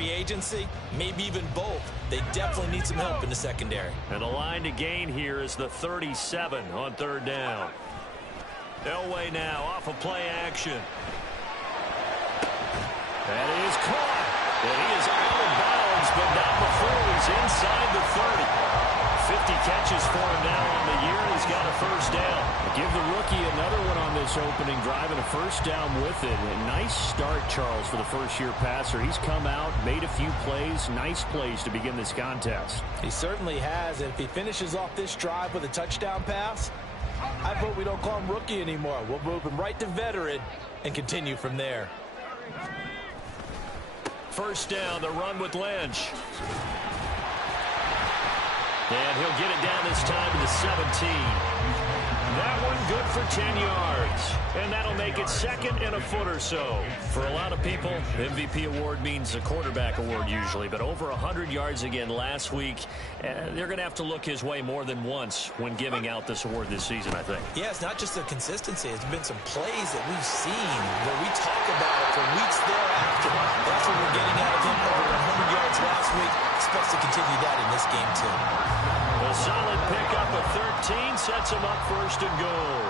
free agency, maybe even both. They definitely need some help in the secondary. And the line to gain here is the 37 on third down. Elway now off of play action. That is caught. And he is out of bounds, but not before he's inside the 30. 50 catches for him now on the year. He's got a first down. Give the rookie another one on this opening drive and a first down with it. A nice start, Charles, for the first-year passer. He's come out, made a few plays, nice plays to begin this contest. He certainly has, and if he finishes off this drive with a touchdown pass, I vote we don't call him rookie anymore. We'll move him right to veteran and continue from there. First down, the run with Lynch. And he'll get it down this time to the 17. That one good for 10 yards. And that'll make it second and a foot or so. For a lot of people, MVP award means a quarterback award usually. But over 100 yards again last week. They're going to have to look his way more than once when giving out this award this season, I think. Yeah, it's not just the consistency. It's been some plays that we've seen where we talk about it for weeks thereafter. That's what we're getting out of him, over 100 yards last week. Expects to continue that in this game, too. A solid pickup of 13 sets him up first and goal.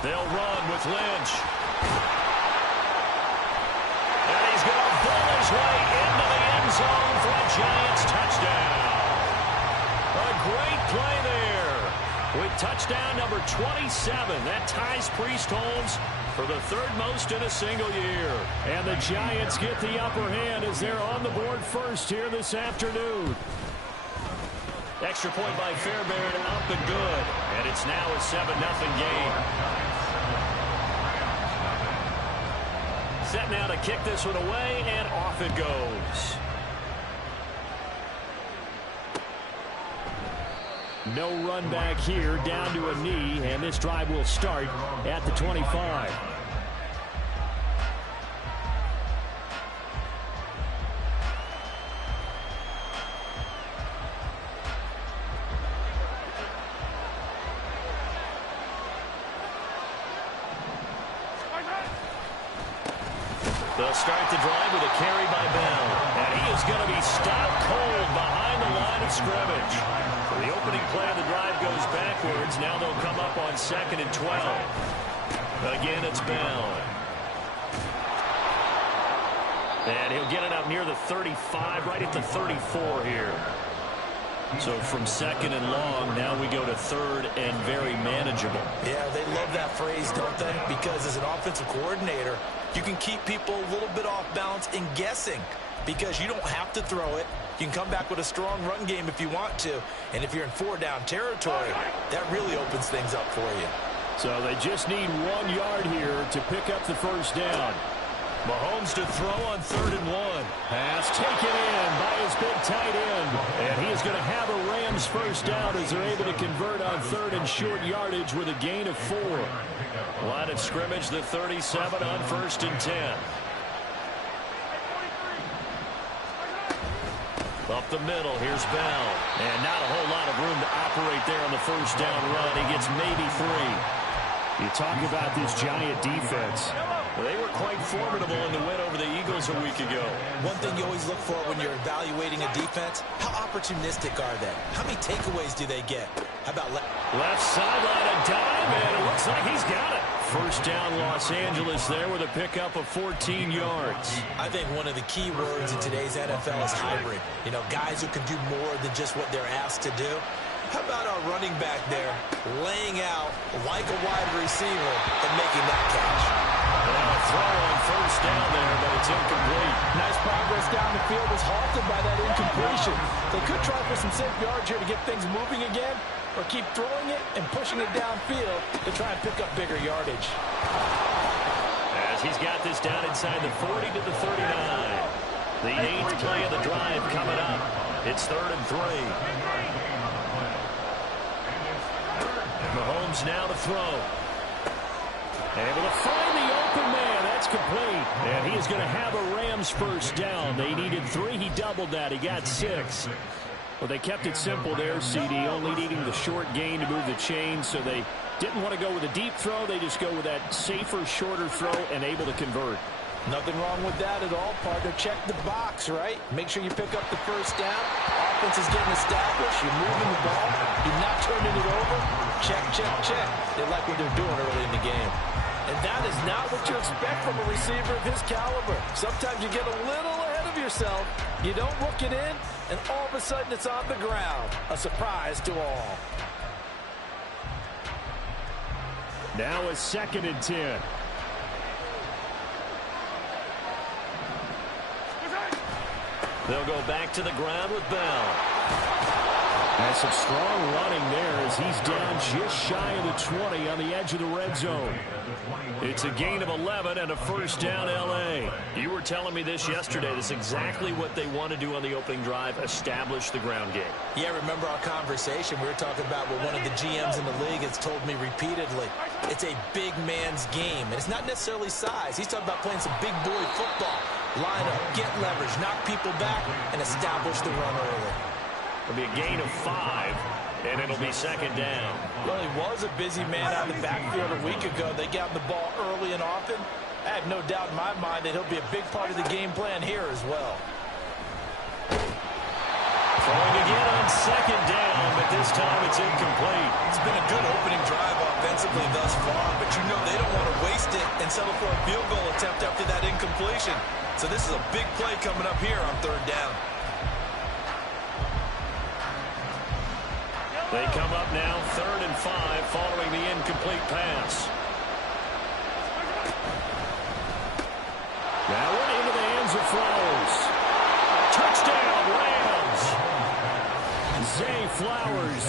They'll run with Lynch. And he's going to pull his way into the end zone for a Giants touchdown. A great play there. With touchdown number 27, that ties Priest Holmes for the third most in a single year. And the Giants get the upper hand as they're on the board first here this afternoon. Extra point by Fairbairn, up and good. And it's now a 7-0 game. Set now to kick this one away, and off it goes. No run back here, down to a knee, and this drive will start at the 25. They'll start the drive with a carry by Bell. And he is going to be stopped cold behind the line of scrimmage. So the opening play of the drive goes backwards. Now they'll come up on 2nd and 12. Again, it's Bell. And he'll get it up near the 35, right at the 34 here. So from 2nd and long, now we go to 3rd and very manageable. Yeah, they love that phrase, don't they? Because as an offensive coordinator, you can keep people a little bit off balance and guessing because you don't have to throw it. You can come back with a strong run game if you want to. And if you're in 4-down territory, that really opens things up for you. So they just need 1 yard here to pick up the first down. Mahomes to throw on 3rd and 1. Pass taken in by his big tight end. And he is going to have a Rams first down as they're able to convert on 3rd and short yardage with a gain of 4. Line of scrimmage, the 37 on 1st and 10. Up the middle, here's Bell. And not a whole lot of room to operate there on the first down run. He gets maybe 3. You talk about this Giant defense. They were quite formidable in the win over the Eagles a week ago. One thing you always look for when you're evaluating a defense, how opportunistic are they? How many takeaways do they get? How about left sideline, a dive, and it looks like he's got it. First down, Los Angeles there with a pickup of 14 yards. I think one of the key words in today's NFL is hybrid. You know, guys who can do more than just what they're asked to do. How about our running back there laying out like a wide receiver and making that catch? A throw on first down there, but it's incomplete. Nice progress down the field was halted by that incompletion. They could try for some safe yards here to get things moving again, or keep throwing it and pushing it downfield to try and pick up bigger yardage. As he's got this down inside the 40 to the 39. The 8th play of the drive coming up. It's 3rd and 3. Mahomes now to throw. Able to find the open man. That's complete. And he is going to have a Rams first down. They needed 3. He doubled that. He got 6. Well, they kept it simple there, CD, only needing the short gain to move the chains, so they didn't want to go with a deep throw. They just go with that safer, shorter throw and able to convert. Nothing wrong with that at all, partner. Check the box, right? Make sure you pick up the first down. Offense is getting established. You're moving the ball. You're not turning it over. Check, check, check. They like what they're doing early in the game. And that is not what you expect from a receiver of his caliber. Sometimes you get a little ahead of yourself. You don't look it in, and all of a sudden it's on the ground. A surprise to all. Now a 2nd and 10. They'll go back to the ground with Bell. And some strong running there as he's down just shy of the 20 on the edge of the red zone. It's a gain of 11 and a first down, L.A. You were telling me this yesterday. This is exactly what they want to do on the opening drive, establish the ground game. Yeah, remember our conversation. We were talking about what one of the GMs in the league has told me repeatedly. It's a big man's game, and it's not necessarily size. He's talking about playing some big boy football. Line up, get leverage, knock people back, and establish the run early. It'll be a gain of 5, and it'll be 2nd down. Well, he was a busy man out of the backfield a week ago. They got him the ball early and often. I have no doubt in my mind that he'll be a big part of the game plan here as well. Throwing again on 2nd down, but this time it's incomplete. It's been a good opening drive offensively thus far, but you know they don't want to waste it and settle for a field goal attempt after that incompletion. So this is a big play coming up here on 3rd down. They come up now 3rd and 5 following the incomplete pass. That one into the hands of Flowers. Touchdown, Rams! Zay Flowers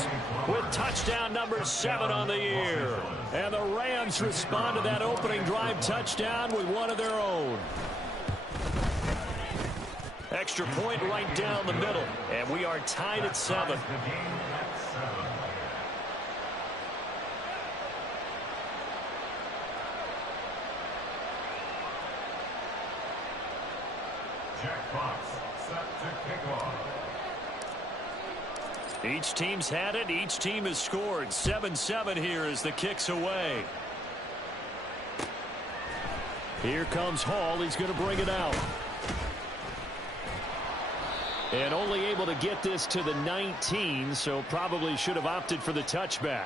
with touchdown number 7 on the year. And the Rams respond to that opening drive touchdown with one of their own. Extra point right down the middle, and we are tied at 7. Each team's had it. Each team has scored. 7-7 here as the kick's away. Here comes Hall. He's going to bring it out. And only able to get this to the 19, so probably should have opted for the touchback.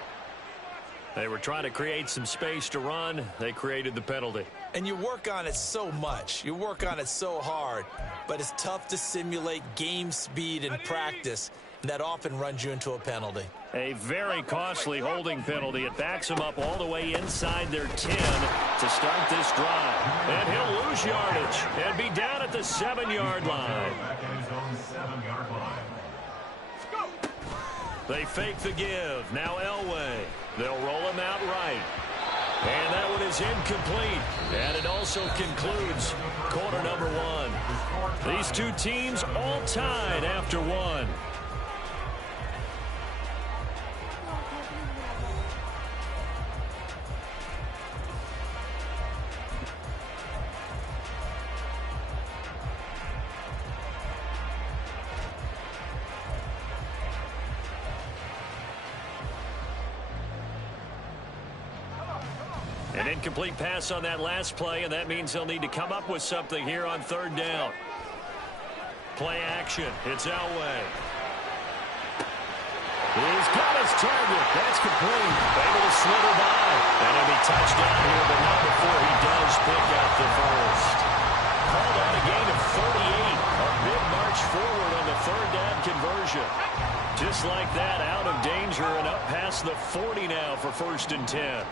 They were trying to create some space to run. They created the penalty. And you work on it so much. You work on it so hard. But it's tough to simulate game speed in practice. And that often runs you into a penalty. A very costly holding penalty. It backs them up all the way inside their 10 to start this drive. And he'll lose yardage and be down at the 7-yard line. They fake the give. Now Elway. They'll roll him out right. And that one is incomplete. And it also concludes quarter number 1. These two teams all tied after 1. An incomplete pass on that last play, and that means they'll need to come up with something here on 3rd down. Play action. It's Elway. He's got his target. That's complete. Able to slither by. And he'll be touchdown here, but not before he does pick up the first. Called out a gain of 38. A big march forward on the 3rd down conversion. Just like that, out of danger and up past the 40 now for 1st and 10.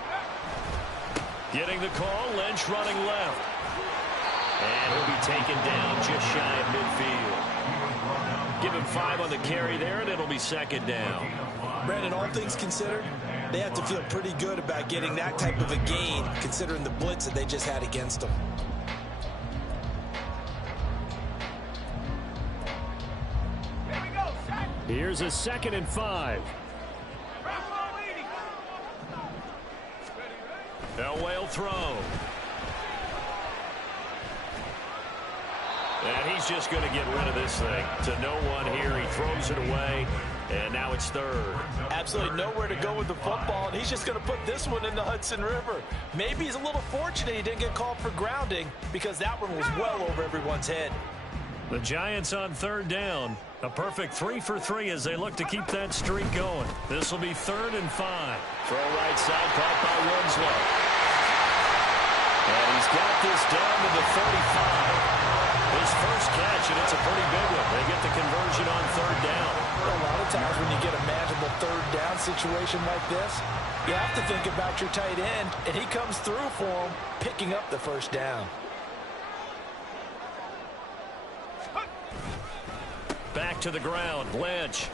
Getting the call, Lynch running left. And he'll be taken down just shy of midfield. Give him 5 on the carry there, and it'll be 2nd down. Brandon, all things considered, they have to feel pretty good about getting that type of a gain, considering the blitz that they just had against them. Here's a 2nd and 5. Elway will throw. And he's just going to get rid of this thing. To no one here. He throws it away. And now it's third. Absolutely nowhere to go with the football, and he's just going to put this one in the Hudson River. Maybe he's a little fortunate he didn't get called for grounding because that one was well over everyone's head. The Giants on third down. A perfect 3 for 3 as they look to keep that streak going. This will be 3rd and 5. Throw right side, caught by Winslow. And he's got this down to the 35. His first catch, and it's a pretty big one. They get the conversion on third down. A lot of times when you get a manageable third down situation like this, you have to think about your tight end, and he comes through for him, picking up the first down. Back to the ground, Lynch.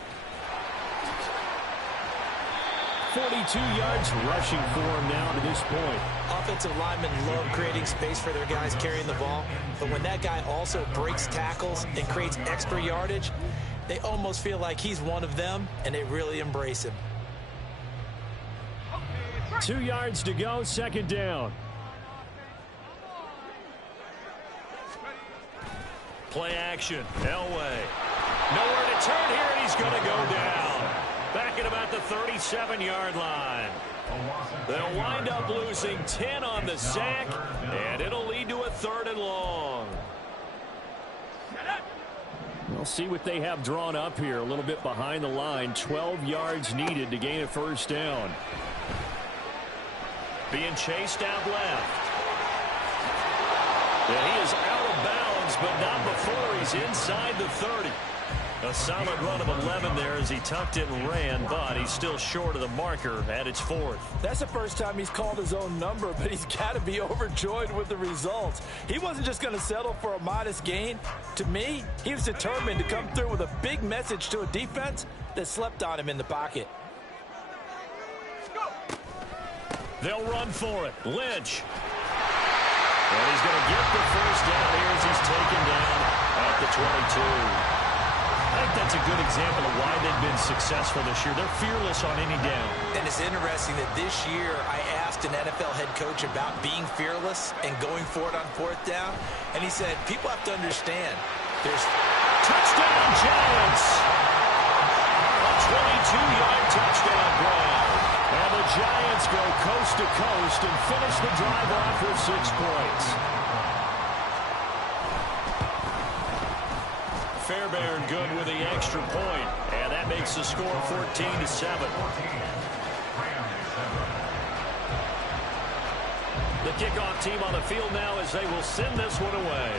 42 yards rushing for him now to this point. Offensive linemen love creating space for their guys carrying the ball, but when that guy also breaks tackles and creates extra yardage, they almost feel like he's one of them, and they really embrace him. 2 yards to go, second down. Play action, Elway. Nowhere to turn here, and he's going to go down. Back at about the 37-yard line. They'll wind up losing 10 on the sack, and it'll lead to a 3rd and long. We'll see what they have drawn up here. A little bit behind the line. 12 yards needed to gain a first down. Being chased out left. And he is out of bounds, but not before he's inside the 30. A solid run of 11 there as he tucked it and ran, but he's still short of the marker at its 4th. That's the first time he's called his own number, but he's got to be overjoyed with the results. He wasn't just going to settle for a modest gain. To me, he was determined to come through with a big message to a defense that slept on him in the pocket. They'll run for it. Lynch. And he's going to get the first down here as he's taken down at the 22. I think that's a good example of why they've been successful this year. They're fearless on any down. And it's interesting that this year I asked an NFL head coach about being fearless and going for it on 4th down, and he said, people have to understand, there's touchdown Giants! A 22-yard touchdown grab. And the Giants go coast to coast and finish the drive off with 6 points. Fairbairn good with the extra point, and that makes the score 14-7. The kickoff team on the field now as they will send this one away.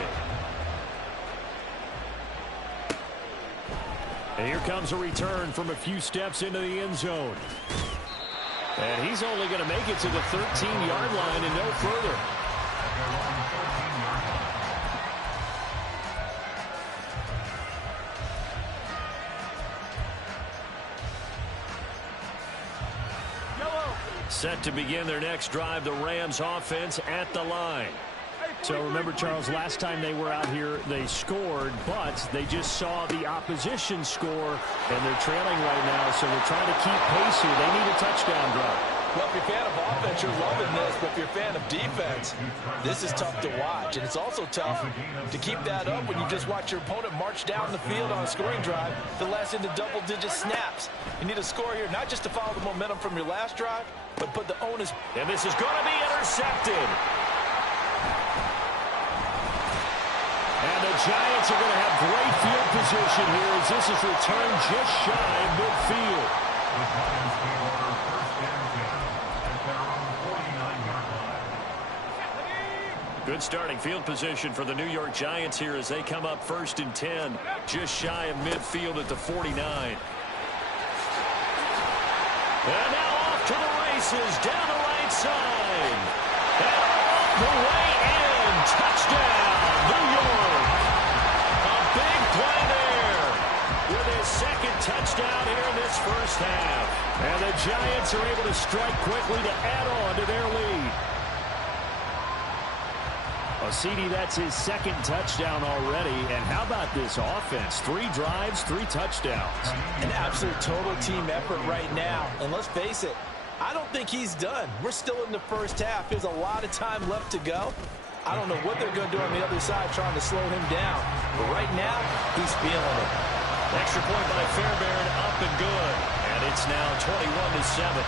And here comes a return from a few steps into the end zone. And he's only going to make it to the 13-yard line and no further. Set to begin their next drive, the Rams offense at the line. So remember, Charles, last time they were out here, they scored, but they just saw the opposition score, and they're trailing right now, so they're trying to keep pace here. They need a touchdown drive. Well, if you're a fan of offense, you're loving this, but if you're a fan of defense, this is tough to watch, and it's also tough to keep that up when you just watch your opponent march down the field on a scoring drive that lasts into double-digit snaps. You need a score here, not just to follow the momentum from your last drive, but put the onus. And this is going to be intercepted. And the Giants are going to have great field position here as this is returned just shy of midfield. Good starting field position for the New York Giants here as they come up 1st and 10, just shy of midfield at the 49. And now off to the races down the right side. And all the way in. Touchdown, New York. A big play there with his 2nd touchdown here in this first half. And the Giants are able to strike quickly to add on to their lead. Well, CD, that's his 2nd touchdown already. And how about this offense? 3 drives, 3 touchdowns. An absolute total team effort right now. And let's face it, I don't think he's done. We're still in the first half. There's a lot of time left to go. I don't know what they're going to do on the other side trying to slow him down. But right now, he's feeling it. Extra point by Fairbairn, up and good. And it's now 21-7.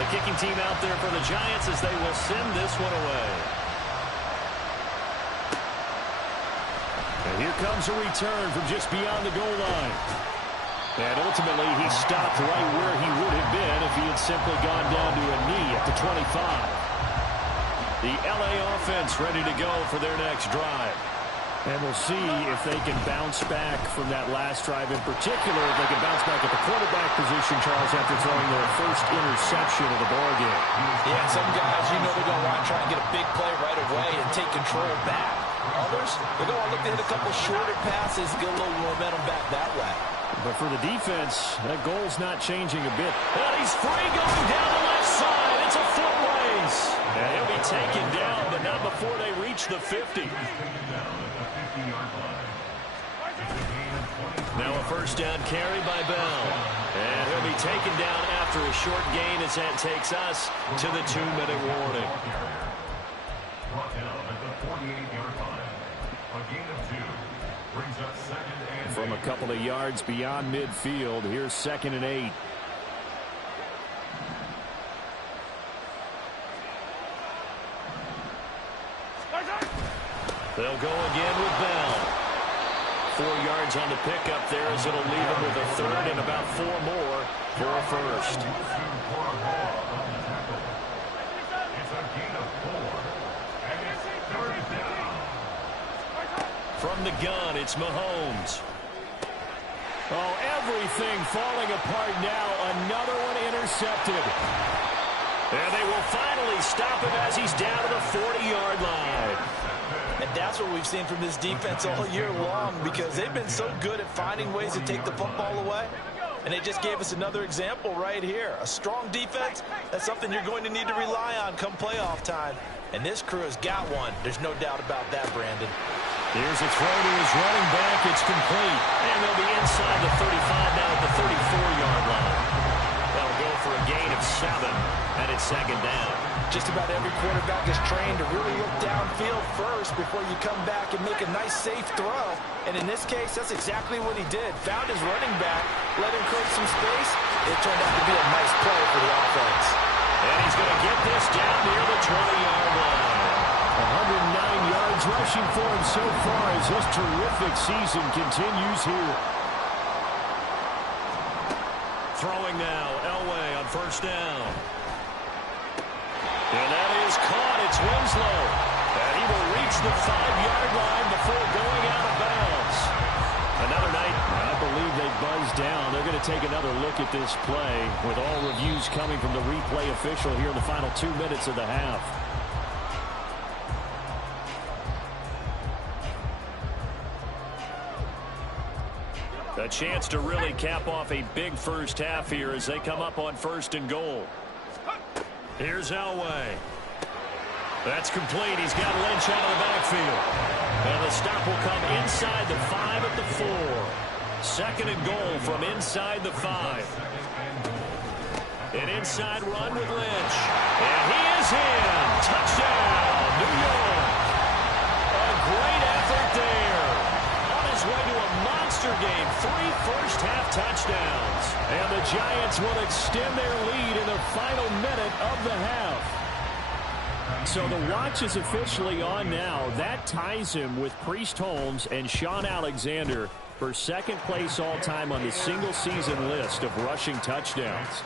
The kicking team out there for the Giants as they will send this one away. And here comes a return from just beyond the goal line. And ultimately, he stopped right where he would have been if he had simply gone down to a knee at the 25. The LA offense ready to go for their next drive. And we'll see if they can bounce back from that last drive in particular. If they can bounce back at the quarterback position, Charles, after throwing their first interception of the ballgame. Yeah, some guys, you know they're going to want to try and get a big play right away and take control back. Others, they're going to look to hit a couple shorter passes, get a little momentum back that way. But for the defense, that goal's not changing a bit. And he's free going down the left side. It's a foot race. And he'll be taken down, but not before they reach the 50. Now a first down carry by Bell. And he'll be taken down after a short gain as that takes us to the 2-minute warning. From a couple of yards beyond midfield, here's 2nd and 8. They'll go again with Bell. 4 yards on the pickup there as it'll leave him with a third and about 4 more for a first. From the gun, it's Mahomes. Oh, everything falling apart now. Another one intercepted. And they will finally stop him as he's down to the 40-yard line. And that's what we've seen from this defense all year long, because they've been so good at finding ways to take the football away. And they just gave us another example right here. A strong defense, that's something you're going to need to rely on come playoff time. And this crew has got one. There's no doubt about that, Brandon. Here's a throw to his running back. It's complete. And they'll be inside the 35 now at the 34-yard line. They'll go for a gain of 7, and it's 2nd down. Just about every quarterback is trained to really look downfield first before you come back and make a nice, safe throw. And in this case, that's exactly what he did. Found his running back, let him create some space. It turned out to be a nice play for the offense. And he's going to get this down near the 20-yard line. 109 yards rushing for him so far as this terrific season continues here. Throwing now, Elway on first down. And that is caught. It's Winslow. And he will reach the 5-yard line before going out of bounds. Another night. I believe they buzzed down. They're going to take another look at this play with all reviews coming from the replay official here in the final 2 minutes of the half. A chance to really cap off a big first half here as they come up on 1st and goal. Here's Elway. That's complete. He's got Lynch out of the backfield. And the stop will come inside the 5 at the 4. 2nd and goal from inside the 5. An inside run with Lynch. And he is in. Touchdown, New York. A great effort there. On his way to a monster game. 3 first-half touchdowns. And the Giants will extend their lead in the final minute of the half. So the watch is officially on now. That ties him with Priest Holmes and Sean Alexander for 2nd place all-time on the single-season list of rushing touchdowns.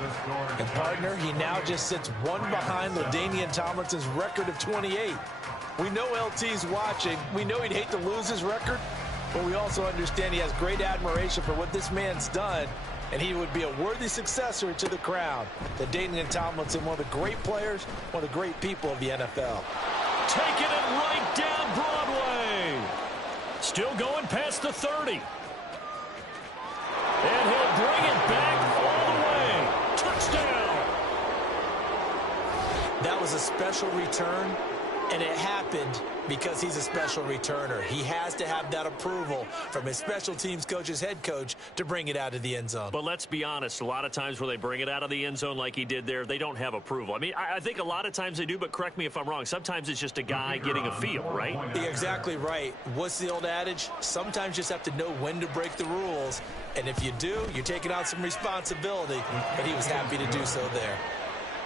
And, partner, he now just sits 1 behind LaDainian Tomlinson's record of 28. We know LT's watching. We know he'd hate to lose his record, but we also understand he has great admiration for what this man's done, and he would be a worthy successor to the crown. LaDainian Tomlinson, one of the great players, one of the great people of the NFL. Taking it right down Broadway. Still going past the 30. And he'll bring it back all the way. Touchdown. That was a special return, And it happened because he's a special returner. He has to have that approval from his special teams coach's head coach to bring it out of the end zone. But let's be honest, a lot of times where they bring it out of the end zone like he did there, they don't have approval. I mean, I think a lot of times they do, but correct me if I'm wrong. Sometimes it's just a guy getting a feel, right? You're exactly right. What's the old adage? Sometimes you just have to know when to break the rules. And if you do, you're taking on some responsibility. But he was happy to do so there.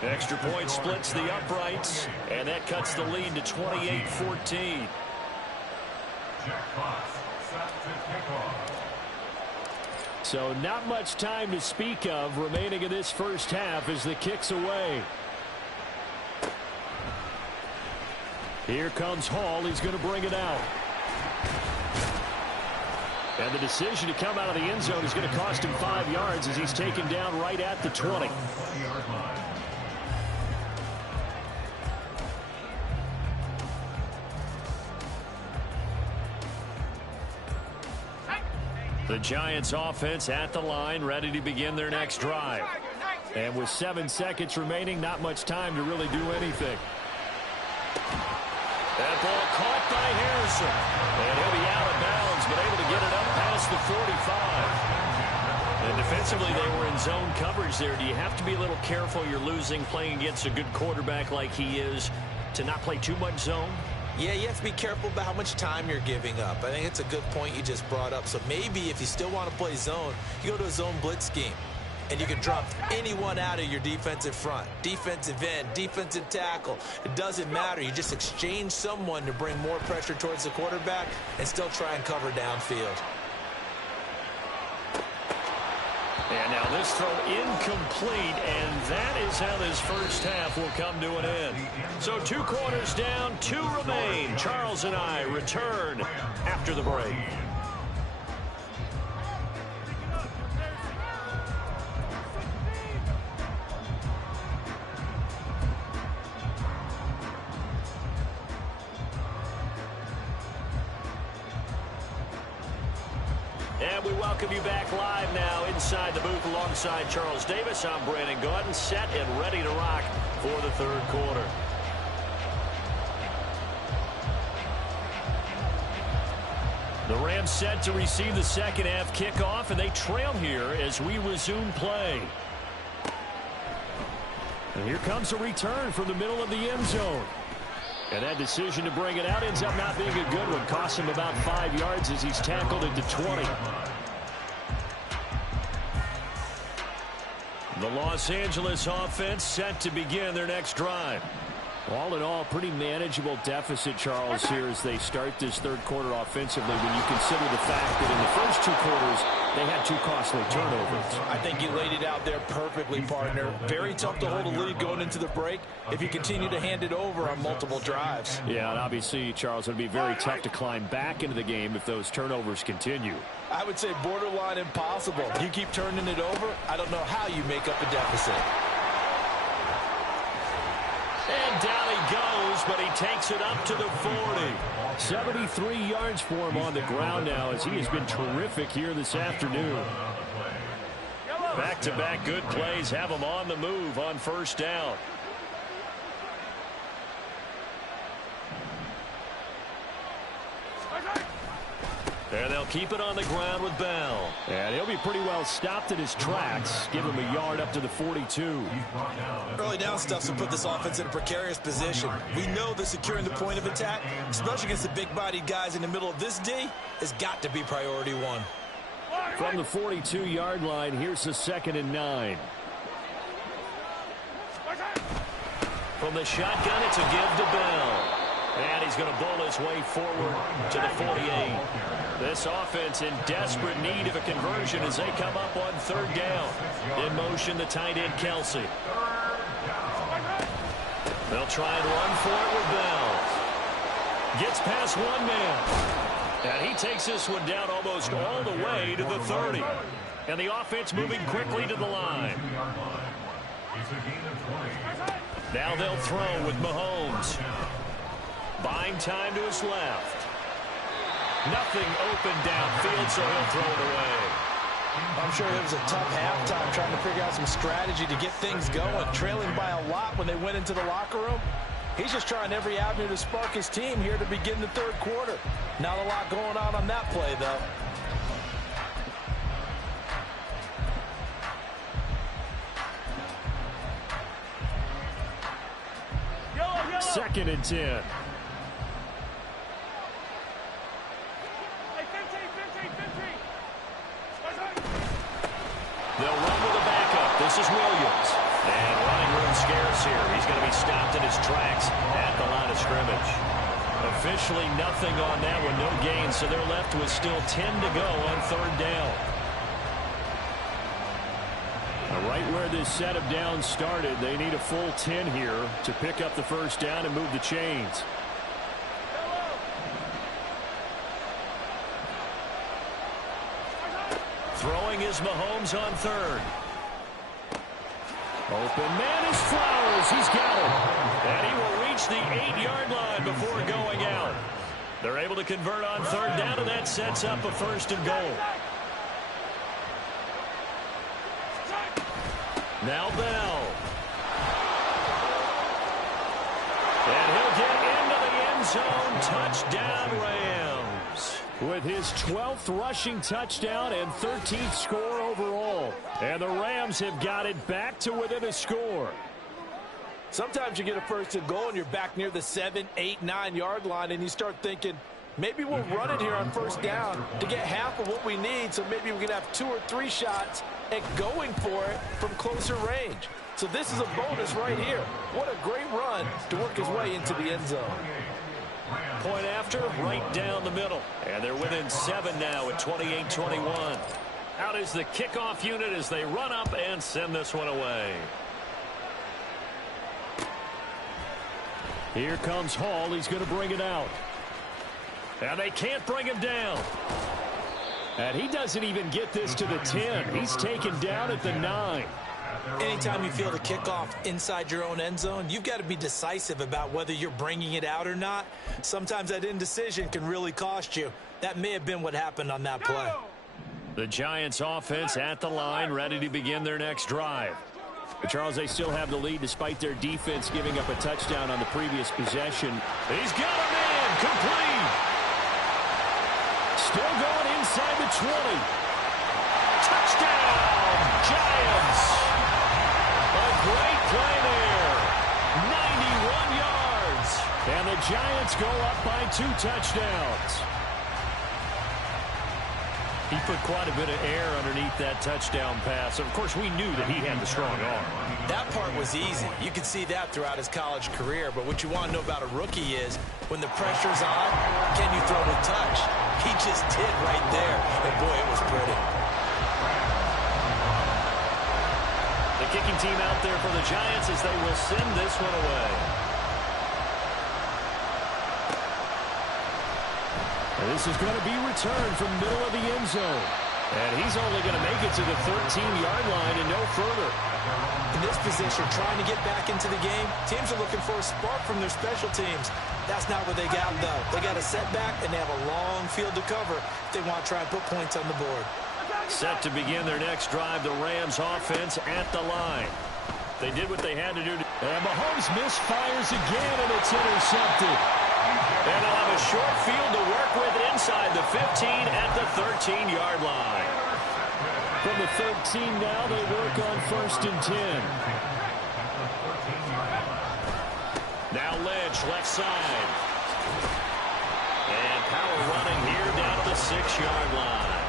Extra point splits the uprights, and that cuts the lead to 28-14. So not much time to speak of remaining in this first half as the kick's away. Here comes Hall. He's going to bring it out. And the decision to come out of the end zone is going to cost him 5 yards as he's taken down right at the 20. The Giants offense at the line, ready to begin their next drive. And with 7 seconds remaining, not much time to really do anything. That ball caught by Harrison. And he'll be out of bounds, but able to get it up past the 45. And defensively, they were in zone coverage there. Do you have to be a little careful? You're losing, playing against a good quarterback like he is, to not play too much zone? Yeah, you have to be careful about how much time you're giving up. I think it's a good point you just brought up. So maybe if you still want to play zone, you go to a zone blitz scheme. And you can drop anyone out of your defensive front. Defensive end, defensive tackle. It doesn't matter. You just exchange someone to bring more pressure towards the quarterback and still try and cover downfield. And now this throw incomplete, and that is how this first half will come to an end. So 2 quarters down, 2 remain. Charles and I return after the break. And we welcome you back live now inside the booth alongside Charles Davis. I'm Brandon Gaudin, set and ready to rock for the third quarter. The Rams set to receive the second half kickoff, and they trail here as we resume play. And here comes a return from the middle of the end zone. And that decision to bring it out ends up not being a good one. Costs him about 5 yards as he's tackled into 20. The Los Angeles offense set to begin their next drive. All in all, pretty manageable deficit, Charles, here as they start this third quarter offensively when you consider the fact that in the first 2 quarters, they had 2 costly turnovers. I think you laid it out there perfectly, partner. Very tough to hold a lead going into the break if you continue to hand it over on multiple drives. Yeah, and obviously, Charles, it would be very tough to climb back into the game if those turnovers continue. I would say borderline impossible. You keep turning it over, I don't know how you make up a deficit. And down he goes, but he takes it up to the 40. 73 yards for him on the ground now as he has been terrific here this afternoon. Back-to-back good plays have him on the move on first down. And they'll keep it on the ground with Bell. And he'll be pretty well stopped in his tracks. Give him a yard up to the 42. Early down stuff will put this offense in a precarious position. We know that securing the point of attack, especially against the big-bodied guys in the middle of this D, has got to be priority one. From the 42-yard line, here's the 2nd and 9. From the shotgun, it's a give to Bell. And he's going to bowl his way forward to the 48. This offense in desperate need of a conversion as they come up on third down. In motion, the tight end, Kelsey. They'll try and run for it with Bell. Gets past one man. And he takes this one down almost all the way to the 30. And the offense moving quickly to the line. Now they'll throw with Mahomes. Buying time to his left. Nothing open downfield, so he'll throw it away. I'm sure it was a tough halftime trying to figure out some strategy to get things going. Trailing by a lot when they went into the locker room. He's just trying every avenue to spark his team here to begin the third quarter. Not a lot going on that play, though. Second and 10. They'll run with a backup. This is Williams. And running room scarce here. He's going to be stopped in his tracks at the line of scrimmage. Officially nothing on that one, no gain, so they're left with still 10 to go on third down. Right where this set of downs started, they need a full 10 here to pick up the first down and move the chains. Throwing is Mahomes on third. Open man is Flowers. He's got it. And he will reach the 8-yard line before going out. They're able to convert on third down, and that sets up a first and goal. Now Bell. And he'll get into the end zone. Touchdown, Rams. With his 12th rushing touchdown and 13th score overall. And the Rams have got it back to within a score. Sometimes you get a first and goal and you're back near the 7, 8, 9-yard line and you start thinking, maybe we'll run it here on first down to get half of what we need, so maybe we can have 2 or 3 shots at going for it from closer range. So this is a bonus right here. What a great run to work his way into the end zone. Point after, right down the middle. And they're within 7 now at 28-21. Out is the kickoff unit as they run up and send this one away. Here comes Hall. He's going to bring it out. And they can't bring him down. And he doesn't even get this to the 10. He's taken down at the 9. Anytime you feel the kickoff inside your own end zone, you've got to be decisive about whether you're bringing it out or not. Sometimes that indecision can really cost you. That may have been what happened on that play. The Giants offense at the line, ready to begin their next drive. But Charles, they still have the lead despite their defense giving up a touchdown on the previous possession. He's got a man, complete. Still going inside the 20. Touchdown, Giants. A great play there. 91 yards. And the Giants go up by 2 touchdowns. He put quite a bit of air underneath that touchdown pass. Of course, we knew that he had the strong arm. That part was easy. You could see that throughout his college career. But what you want to know about a rookie is when the pressure's on, can you throw a touch? He just did right there. And, boy, it was pretty. The kicking team out there for the Giants as they will send this one away. And this is going to be returned from middle of the end zone. And he's only going to make it to the 13-yard line and no further. In this position, trying to get back into the game, teams are looking for a spark from their special teams. That's not what they got, though. They got a setback, and they have a long field to cover if they want to try and put points on the board. Set to begin their next drive, the Rams offense at the line. They did what they had to do. And Mahomes misfires again, and it's intercepted. And they'll have a short field to work with inside the 15 at the 13-yard line. From the 13 now, they work on 1st and 10. Now Lynch, left side. And power running here down to the 6-yard line.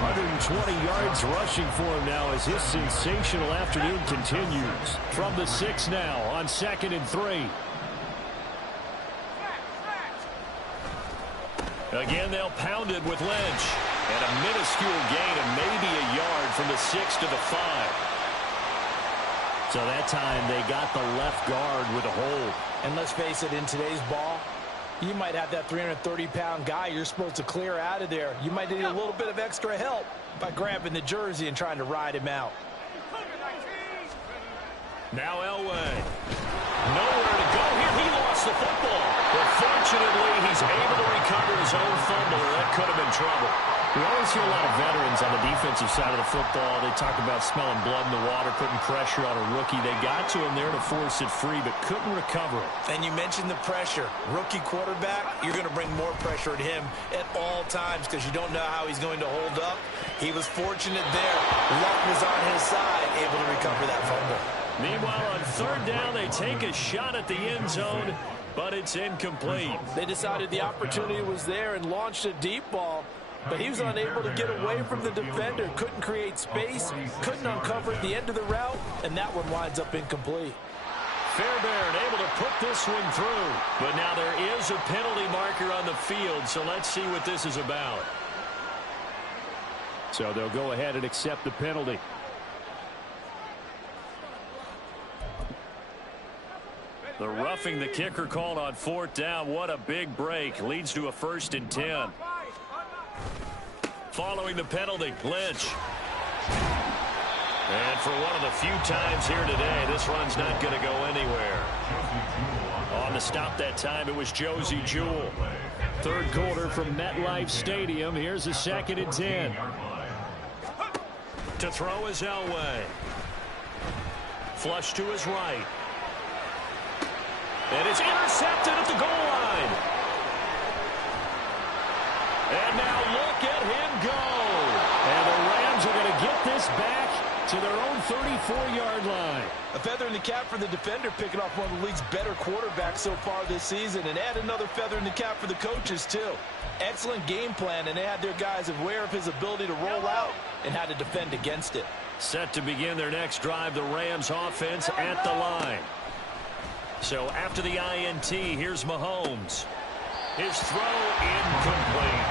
120 yards rushing for him now as his sensational afternoon continues. From the 6 now on 2nd and 3. Again, they'll pound it with Lynch. And a minuscule gain of maybe a yard from the 6 to the 5. So that time they got the left guard with a hold. And let's face it, in today's ball, you might have that 330-pound guy you're supposed to clear out of there. You might need a little bit of extra help by grabbing the jersey and trying to ride him out. Now Elway. Nowhere to go here. He lost the football. But fortunately, he's able to recover his own fumble. That could have been trouble. We always hear a lot of veterans on the defensive side of the football. They talk about smelling blood in the water, putting pressure on a rookie. They got to him there to force it free, but couldn't recover it. And you mentioned the pressure. Rookie quarterback, you're going to bring more pressure at him at all times because you don't know how he's going to hold up. He was fortunate there. Luck was on his side, able to recover that fumble. Meanwhile, on third down, they take a shot at the end zone, but it's incomplete. They decided the opportunity was there and launched a deep ball, but he was unable to get away from the defender. Couldn't create space, couldn't uncover at the end of the route, and that one winds up incomplete. Fairbairn able to put this one through, but now there is a penalty marker on the field, so let's see what this is about. So they'll go ahead and accept the penalty. The roughing the kicker called on fourth down. What a big break. Leads to a 1st and 10. Following the penalty, Lynch. And for one of the few times here today, this run's not going to go anywhere. On the stop that time, it was Josie Jewell. Third quarter from MetLife Stadium. Here's a 2nd and 10. To throw is Elway. Flush to his right. And it's intercepted at the goal line. And now look at him go. And the Rams are going to get this back to their own 34-yard line. A feather in the cap for the defender, picking off one of the league's better quarterbacks so far this season, and add another feather in the cap for the coaches, too. Excellent game plan, and they had their guys aware of his ability to roll out and how to defend against it. Set to begin their next drive, the Rams offense at the line. So after the INT, here's Mahomes. His throw incomplete.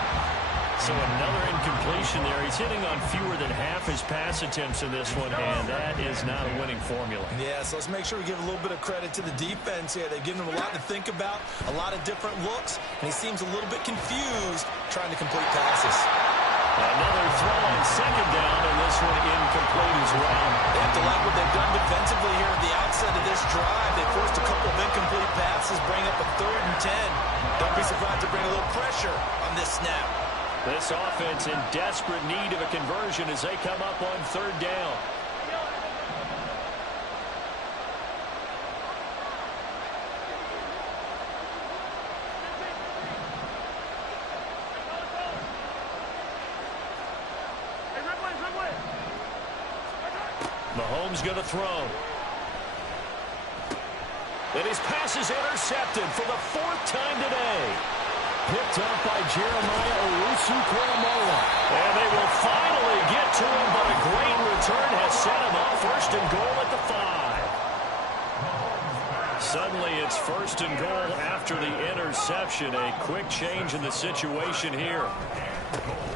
So another incompletion there. He's hitting on fewer than half his pass attempts in this one, and that is not a winning formula. Yeah, so let's make sure we give a little bit of credit to the defense here. They're giving him a lot to think about, a lot of different looks, and he seems a little bit confused trying to complete passes. Another throw on 2nd down, and this one incomplete as well. They have to like what they've done defensively here at the outset of this drive. They forced a couple of incomplete passes, bring up a 3rd and 10. Don't be surprised to bring a little pressure on this snap. This offense in desperate need of a conversion as they come up on 3rd down. Mahomes going to throw. And his pass is intercepted for the 4th time today. Picked up by Jeremiah Owusu-Koramoah. And they will finally get to him, but a great return has set him up 1st and goal at the 5. Suddenly it's 1st and goal after the interception. A quick change in the situation here.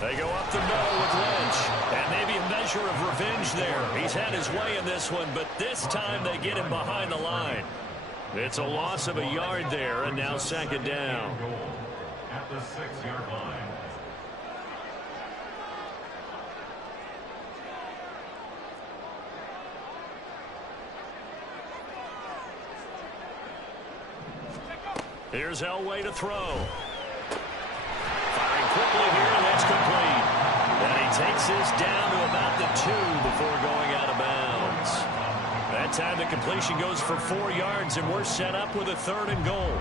They go up the middle with Lynch. And maybe a measure of revenge there. He's had his way in this one, but this time they get him behind the line. It's a loss of a yard there, and now 2nd down. At the 6-yard line. Here's Elway to throw. Firing quickly here, and that's complete. And he takes this down to about the 2 before going out of bounds. That time the completion goes for 4 yards, and we're set up with a 3rd and goal.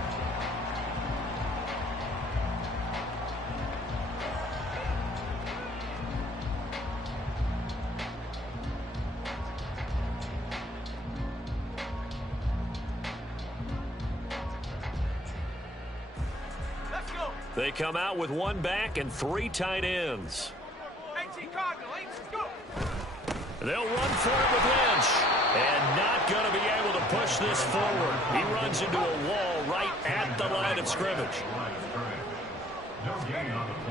They come out with 1 back and 3 tight ends. They'll run for it with Lynch. And not going to be able to push this forward. He runs into a wall right at the line of scrimmage.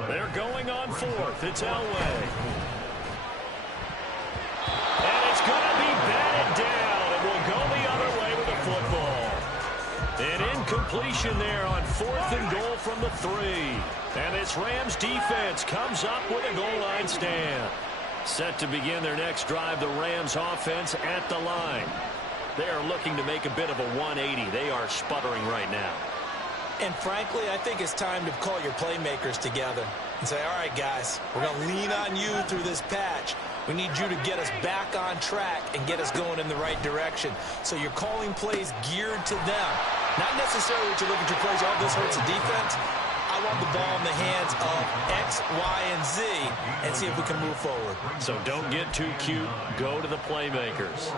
They're going on 4th. It's Elway. And it's going to be batted down. It will go the other way with the football. An incompletion there on 4th and goal from the 3. And this Rams defense comes up with a goal line stand. Set to begin their next drive, the Rams offense at the line. They are looking to make a bit of a 180. They are sputtering right now. And frankly, I think it's time to call your playmakers together and say, all right, guys, we're going to lean on you through this patch. We need you to get us back on track and get us going in the right direction. So you're calling plays geared to them. Not necessarily that you look at your plays, oh, this hurts the defense. I want the ball in the hands of X, Y, and Z and see if we can move forward. So don't get too cute. Go to the playmakers.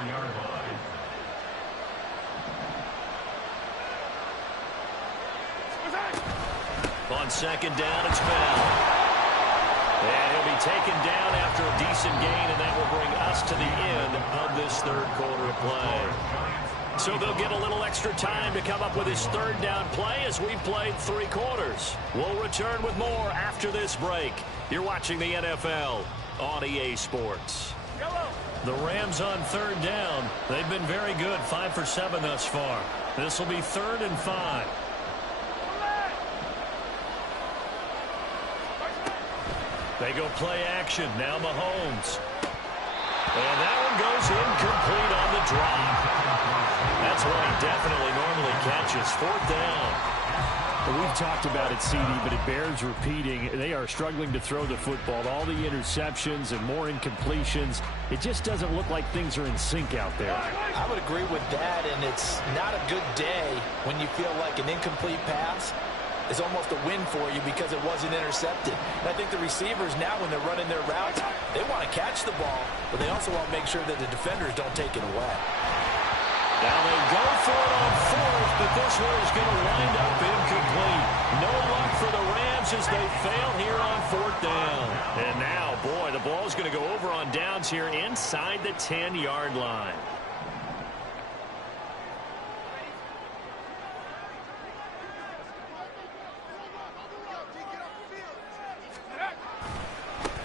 On second down, it's Bell. And he'll be taken down after a decent gain, and that will bring us to the end of this third quarter of play. So they'll get a little extra time to come up with his third down play as we played 3 quarters. We'll return with more after this break. You're watching the NFL on EA Sports. The Rams on third down. They've been very good, 5 for 7 thus far. This will be 3rd and 5. They go play action. Now Mahomes. And that one goes incomplete on the drop. That's what he definitely normally catches. 4th down. Well, we've talked about it, CD, but it bears repeating. They are struggling to throw the football. All the interceptions and more incompletions. It just doesn't look like things are in sync out there. I would agree with that, and it's not a good day when you feel like an incomplete pass is almost a win for you because it wasn't intercepted. And I think the receivers now, when they're running their routes, they want to catch the ball, but they also want to make sure that the defenders don't take it away. Now they go for it on 4th, but this one is going to wind up incomplete. No luck for the Rams as they fail here on 4th down. And now, boy, the ball's going to go over on downs here inside the 10-yard line.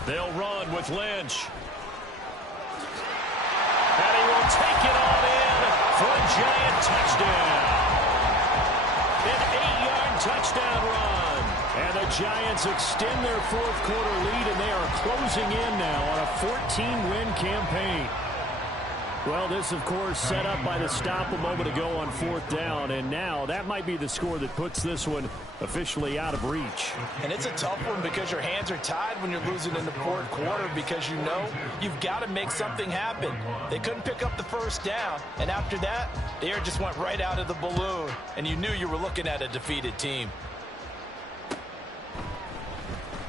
They'll run with Lynch. And he will take it on in for a giant touchdown. An 8-yard touchdown run. And the Giants extend their 4th quarter lead, and they are closing in now on a 14-win campaign. Well, this, of course, set up by the stop a moment ago on 4th down, and now that might be the score that puts this one officially out of reach. And it's a tough one because your hands are tied when you're losing in the 4th quarter because you know you've got to make something happen. They couldn't pick up the 1st down, and after that, the air just went right out of the balloon, and you knew you were looking at a defeated team.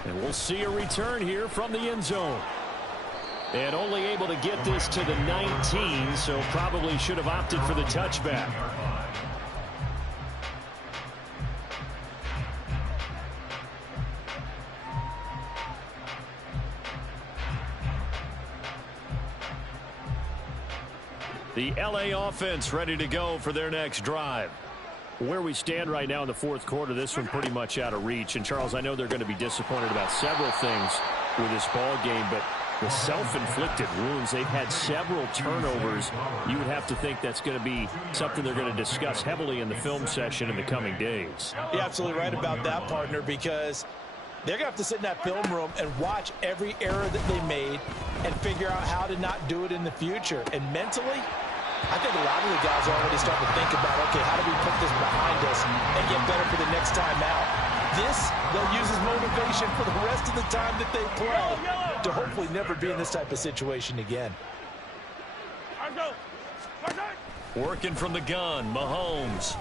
And we'll see a return here from the end zone. And only able to get this to the 19, so probably should have opted for the touchback. The LA offense ready to go for their next drive. Where we stand right now in the 4th quarter, this one pretty much out of reach. And, Charles, I know they're going to be disappointed about several things with this ball game, but the self-inflicted wounds, they've had several turnovers. You would have to think that's going to be something they're going to discuss heavily in the film session in the coming days. You're absolutely right about that, partner, because they're going to have to sit in that film room and watch every error that they made and figure out how to not do it in the future. And mentally, I think a lot of the guys are already starting to think about, okay, how do we put this behind us and get better for the next time out? This, they'll use as motivation for the rest of the time that they play to hopefully never be in this type of situation again. Working from the gun, Mahomes.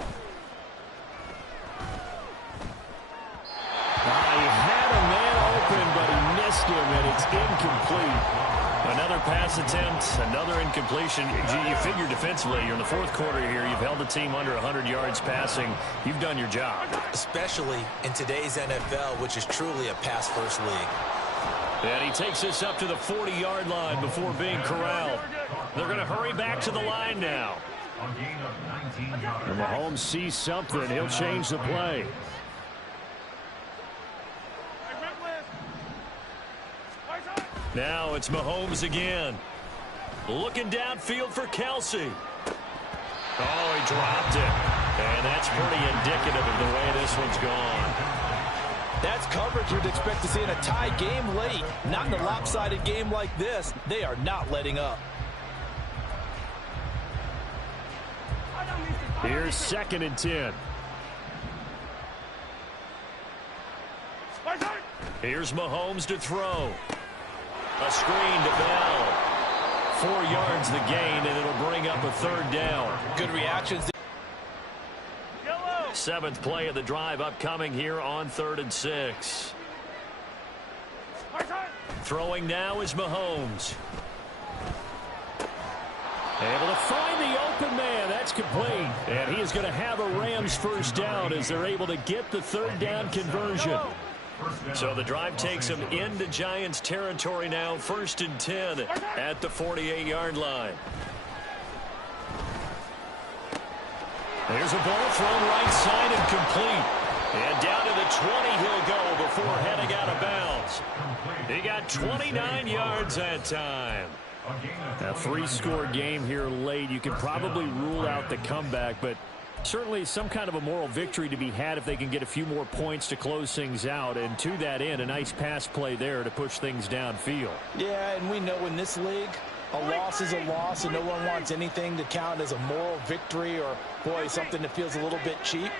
He had a man open, but he missed him, and it's incomplete. Another pass attempt, another incompletion. Gee, you figure defensively, you're in the 4th quarter here. You've held the team under 100 yards passing. You've done your job. Especially in today's NFL, which is truly a pass-first league. And he takes this up to the 40-yard line before being corralled. They're going to hurry back to the line now. And Mahomes sees something. He'll change the play. Now it's Mahomes again. Looking downfield for Kelsey. Oh, he dropped it. And that's pretty indicative of the way this one's gone. That's coverage you'd expect to see in a tie game late. Not in a lopsided game like this. They are not letting up. Here's 2nd and 10. Here's Mahomes to throw. A screen to Bell. 4 yards the gain, and it'll bring up a third down. Good reactions. 7th play of the drive upcoming here on 3rd and 6. Throwing now is Mahomes. Able to find the open man. That's complete. And he is going to have a Rams first down as they're able to get the 3rd down conversion. So the drive takes them into Giants territory now. 1st and 10 at the 48-yard line. There's a ball thrown right side and complete. And down to the 20 he'll go before heading out of bounds. He got 29 yards that time. A 3-score game here late. You can probably rule out the comeback, but certainly some kind of a moral victory to be had if they can get a few more points to close things out. And to that end, a nice pass play there to push things downfield. Yeah, and we know in this league, a loss is a loss, and no one wants anything to count as a moral victory or, boy, something that feels a little bit cheap.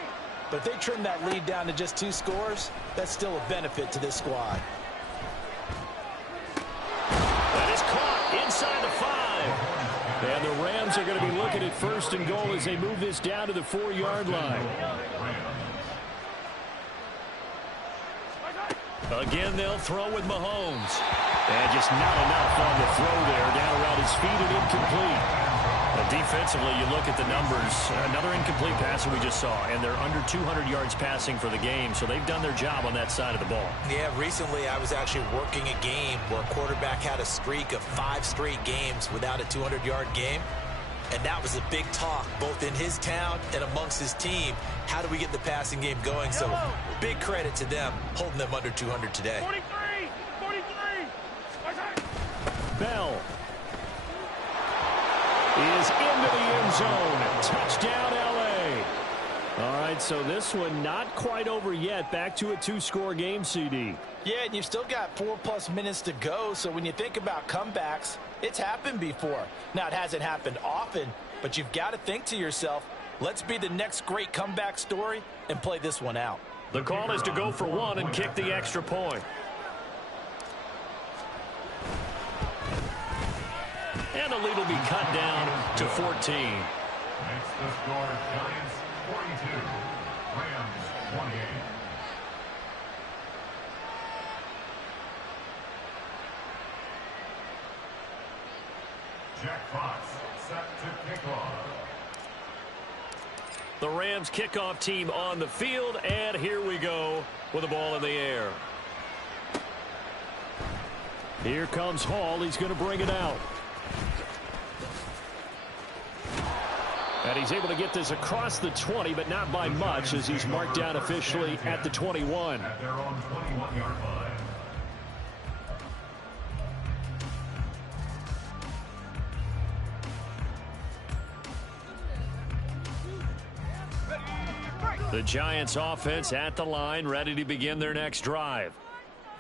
But if they trim that lead down to just 2 scores, that's still a benefit to this squad. That is caught inside the 5. And the Rams are going to be looking at 1st and goal as they move this down to the 4-yard line. Again, they'll throw with Mahomes. And just not enough on the throw there. Down around his feet and incomplete. Defensively, you look at the numbers. Another incomplete pass that we just saw. And they're under 200 yards passing for the game. So they've done their job on that side of the ball. Yeah, recently I was actually working a game where a quarterback had a streak of 5 straight games without a 200-yard game. And that was a big talk, both in his town and amongst his team. How do we get the passing game going? So big credit to them, holding them under 200 today. 43. Bell is into the end zone. Touchdown, L.A. All right, so this one not quite over yet. Back to a 2-score game, CD. Yeah, and you've still got 4+ minutes to go. So when you think about comebacks, it's happened before. Now, it hasn't happened often, but you've got to think to yourself, let's be the next great comeback story and play this one out. The call is to go for 1 and kick the extra point. And the lead will be cut down to 14. Makes the score Giants 42, Rams 28. Jack Fox set to kick off. The Rams kickoff team on the field, and here we go with the ball in the air. Here comes Hall. He's going to bring it out. And he's able to get this across the 20, but not by much, as he's marked down officially at the 21. At their own 21-yard line. The Giants offense at the line, ready to begin their next drive.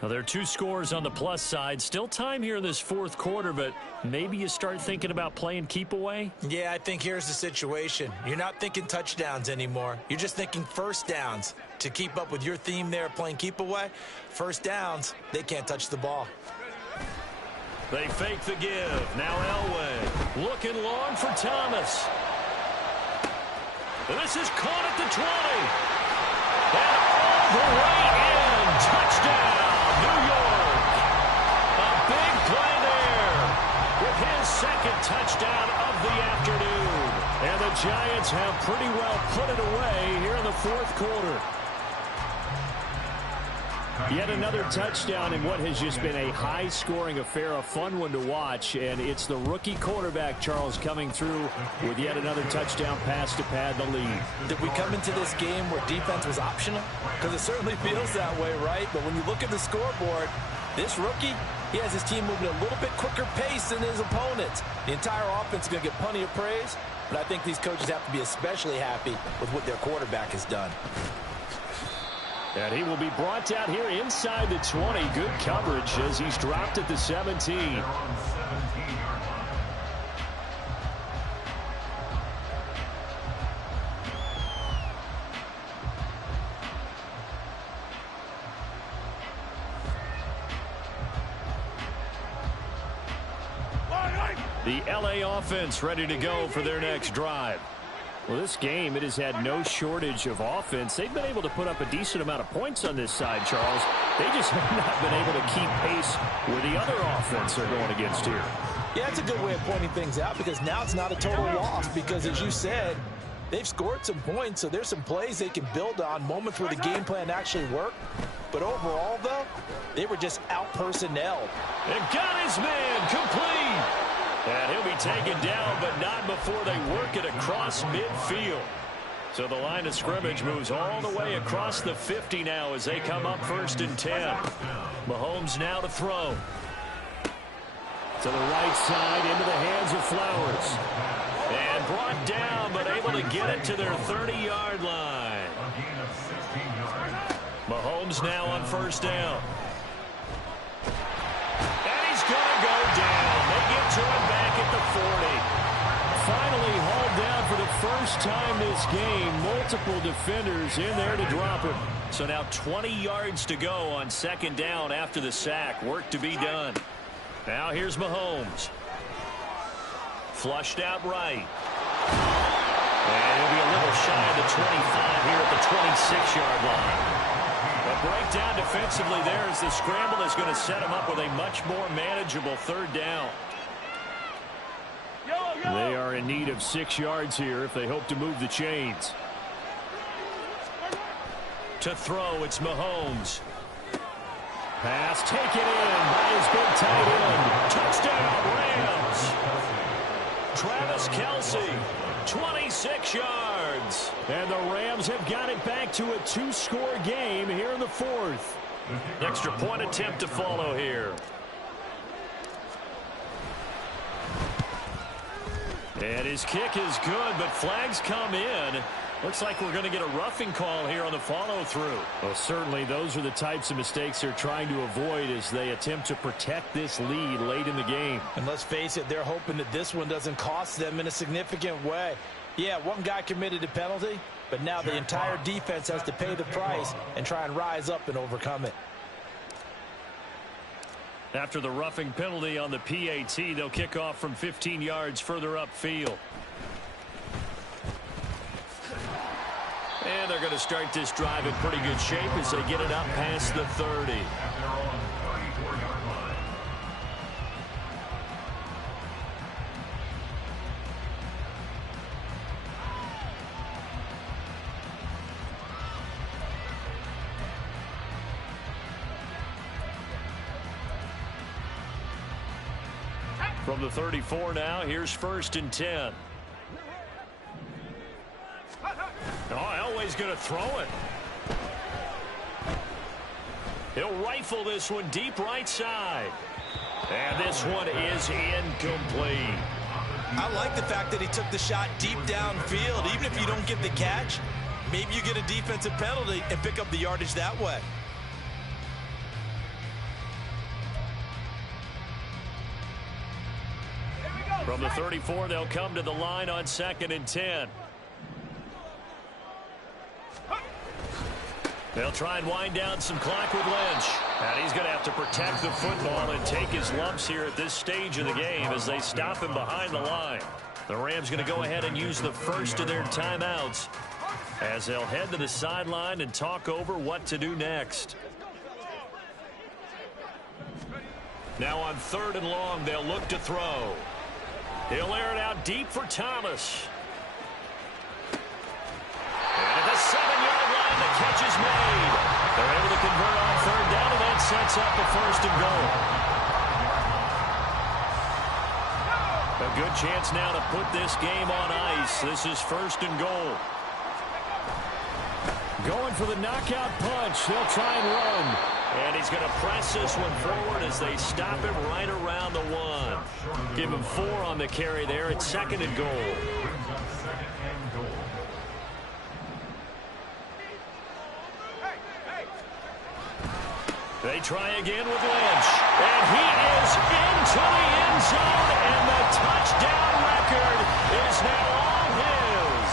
Now, there are 2 scores on the plus side. Still time here in this 4th quarter, but maybe you start thinking about playing keep away. Yeah, I think here's the situation. You're not thinking touchdowns anymore. You're just thinking first downs. To keep up with your theme there, playing keep away, first downs, they can't touch the ball. They fake the give. Now Elway looking long for Thomas. This is caught at the 20. And all the way in. Touchdown, New York. A big play there with his 2nd touchdown of the afternoon. And the Giants have pretty well put it away here in the 4th quarter. Yet another touchdown in what has just been a high-scoring affair, a fun one to watch. And it's the rookie quarterback, Charles, coming through with yet another touchdown pass to pad the lead. Did we come into this game where defense was optional? Because it certainly feels that way, right? But when you look at the scoreboard, this rookie, he has his team moving at a little bit quicker pace than his opponents. The entire offense is going to get plenty of praise, but I think these coaches have to be especially happy with what their quarterback has done. And he will be brought down here inside the 20. Good coverage as he's dropped at the 17. They're on 17-yard line. The LA offense ready to go for their next drive. Well, this game, it has had no shortage of offense. They've been able to put up a decent amount of points on this side, Charles. They just have not been able to keep pace with the other offense they're going against here. Yeah, it's a good way of pointing things out because now it's not a total loss because, as you said, they've scored some points, so there's some plays they can build on, moments where the game plan actually worked. But overall, though, they were just out-personnelled. And got his man complete. And he'll be taken down, but not before they work it across midfield. So the line of scrimmage moves all the way across the 50 now as they come up 1st and 10. Mahomes now to throw. To the right side, into the hands of Flowers. And brought down, but able to get it to their 30-yard line. Mahomes now on 1st down. And he's going to go down. They get to him back at the 40. Finally hauled down for the first time this game. Multiple defenders in there to drop him. So now 20 yards to go on 2nd down after the sack. Work to be done. Now here's Mahomes. Flushed out right. And he'll be a little shy of the 25 here at the 26-yard line. A breakdown defensively there as the scramble is going to set him up with a much more manageable 3rd down. They are in need of 6 yards here if they hope to move the chains. To throw, it's Mahomes. Pass taken in by his big tight end. Touchdown, Rams. Travis Kelce, 26 yards. And the Rams have got it back to a 2-score game here in the 4th. Extra point attempt to follow here. And his kick is good, but flags come in. Looks like we're going to get a roughing call here on the follow-through. Well, certainly those are the types of mistakes they're trying to avoid as they attempt to protect this lead late in the game. And let's face it, they're hoping that this one doesn't cost them in a significant way. Yeah, one guy committed a penalty, but now the entire defense has to pay the price and try and rise up and overcome it. After the roughing penalty on the PAT, they'll kick off from 15 yards further upfield. And they're going to start this drive in pretty good shape as they get it up past the 30. From the 34 now, here's 1st and 10. Oh, Elway's going to throw it. He'll rifle this one deep right side. And this one is incomplete. I like the fact that he took the shot deep downfield. Even if you don't get the catch, maybe you get a defensive penalty and pick up the yardage that way. From the 34, they'll come to the line on 2nd and 10. They'll try and wind down some clock with Lynch. And he's going to have to protect the football and take his lumps here at this stage of the game as they stop him behind the line. The Rams going to go ahead and use the first of their timeouts as they'll head to the sideline and talk over what to do next. Now on 3rd and long, they'll look to throw. He'll air it out deep for Thomas. And at the 7-yard line, the catch is made. They're able to convert on 3rd down, and that sets up a 1st and goal. A good chance now to put this game on ice. This is 1st and goal. Going for the knockout punch. They'll try and run. And he's going to press this one forward as they stop him right around the 1. Give him 4 on the carry there at 2nd and goal. They try again with Lynch. And he is into the end zone, and the touchdown record is now all his.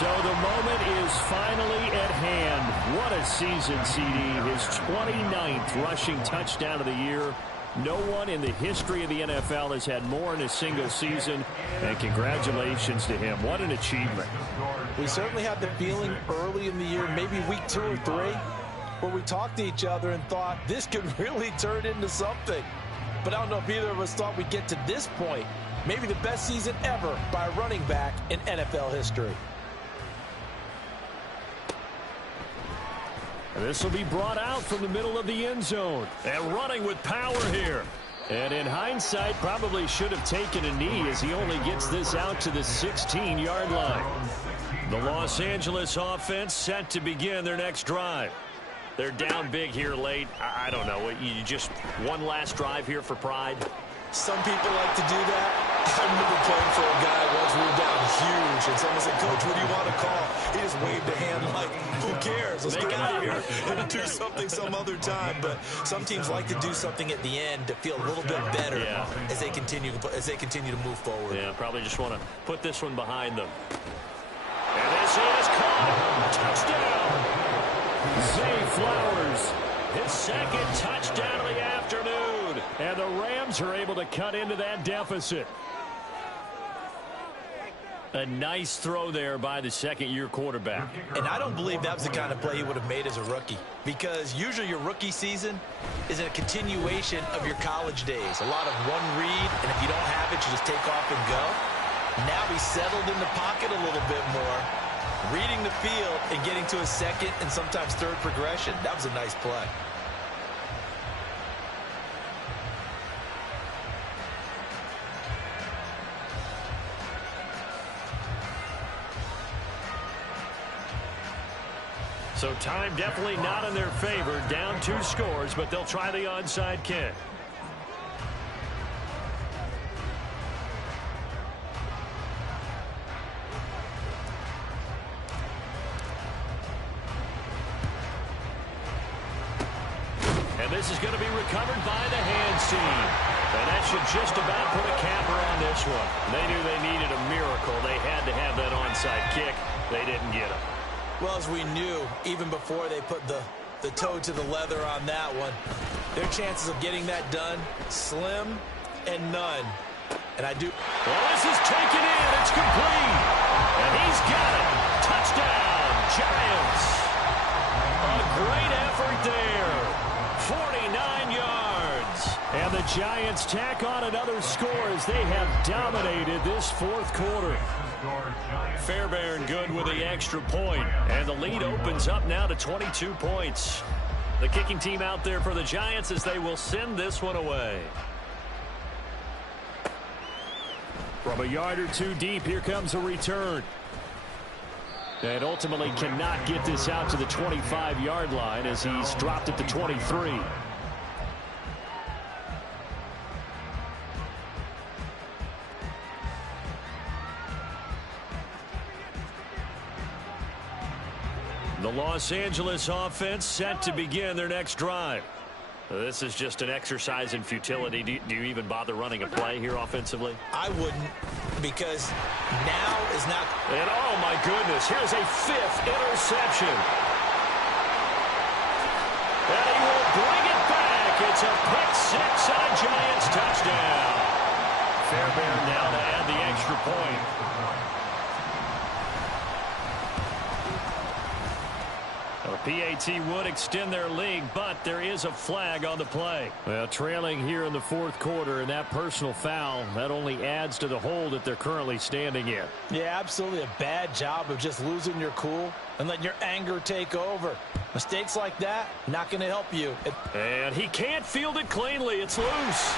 So the moment is finally at hand. What a season, CD. His 29th rushing touchdown of the year. No one in the history of the NFL has had more in a single season, and congratulations to him. What an achievement. We certainly had the feeling early in the year, maybe week 2 or 3, where we talked to each other and thought this could really turn into something. But I don't know if either of us thought we'd get to this point. Maybe the best season ever by a running back in NFL history. This will be brought out from the middle of the end zone. And running with power here. And in hindsight, probably should have taken a knee as he only gets this out to the 16-yard line. The Los Angeles offense set to begin their next drive. They're down big here late. I don't know. You just one last drive here for pride? Some people like to do that. I remember playing for a guy once. We were down huge, and someone said, "Coach, what do you want to call?" He just waved a hand like, "Who cares? Let's get out of here and do something some other time." But some teams like to do something at the end to feel a little bit better as they continue to move forward. Yeah, probably just want to put this one behind them. And this is caught. Touchdown. Zay Flowers, his second touchdown of the afternoon. And the Rams are able to cut into that deficit. A nice throw there by the second-year quarterback. And I don't believe that was the kind of play he would have made as a rookie, because usually your rookie season is a continuation of your college days. A lot of one read, and if you don't have it, you just take off and go. Now he's settled in the pocket a little bit more, reading the field and getting to a second and sometimes third progression. That was a nice play. So time definitely not in their favor. Down 2 scores, but they'll try the onside kick. And this is going to be recovered by the hands team. And that should just about put a capper on this one. They knew they needed a miracle. They had to have that onside kick. They didn't get it. Well, as we knew, even before they put the toe to the leather on that one, their chances of getting that done, slim and none. And I do... Well, this is taken in. It's complete. And he's got it. Touchdown, Giants. A great effort there. 49 yards. And the Giants tack on another score as they have dominated this fourth quarter. Fairbairn good with the extra point. And the lead opens up now to 22 points. The kicking team out there for the Giants as they will send this one away. From a yard or 2 deep, here comes a return. And ultimately cannot get this out to the 25-yard line as he's dropped at the 23. The Los Angeles offense set to begin their next drive. This is just an exercise in futility. Do you even bother running a play here offensively? I wouldn't, because now is not... And oh my goodness, here's a 5th interception. And he will bring it back. It's a pick-6 on a Giants touchdown. Fairbairn now to add the extra point. PAT would extend their lead, but there is a flag on the play. Well, trailing here in the fourth quarter, and that personal foul, that only adds to the hole that they're currently standing in. Yeah, absolutely a bad job of just losing your cool and letting your anger take over. Mistakes like that, not going to help you. And he can't field it cleanly. It's loose.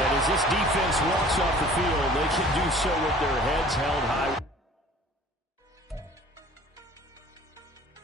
And as this defense walks off the field, they can do so with their heads held high.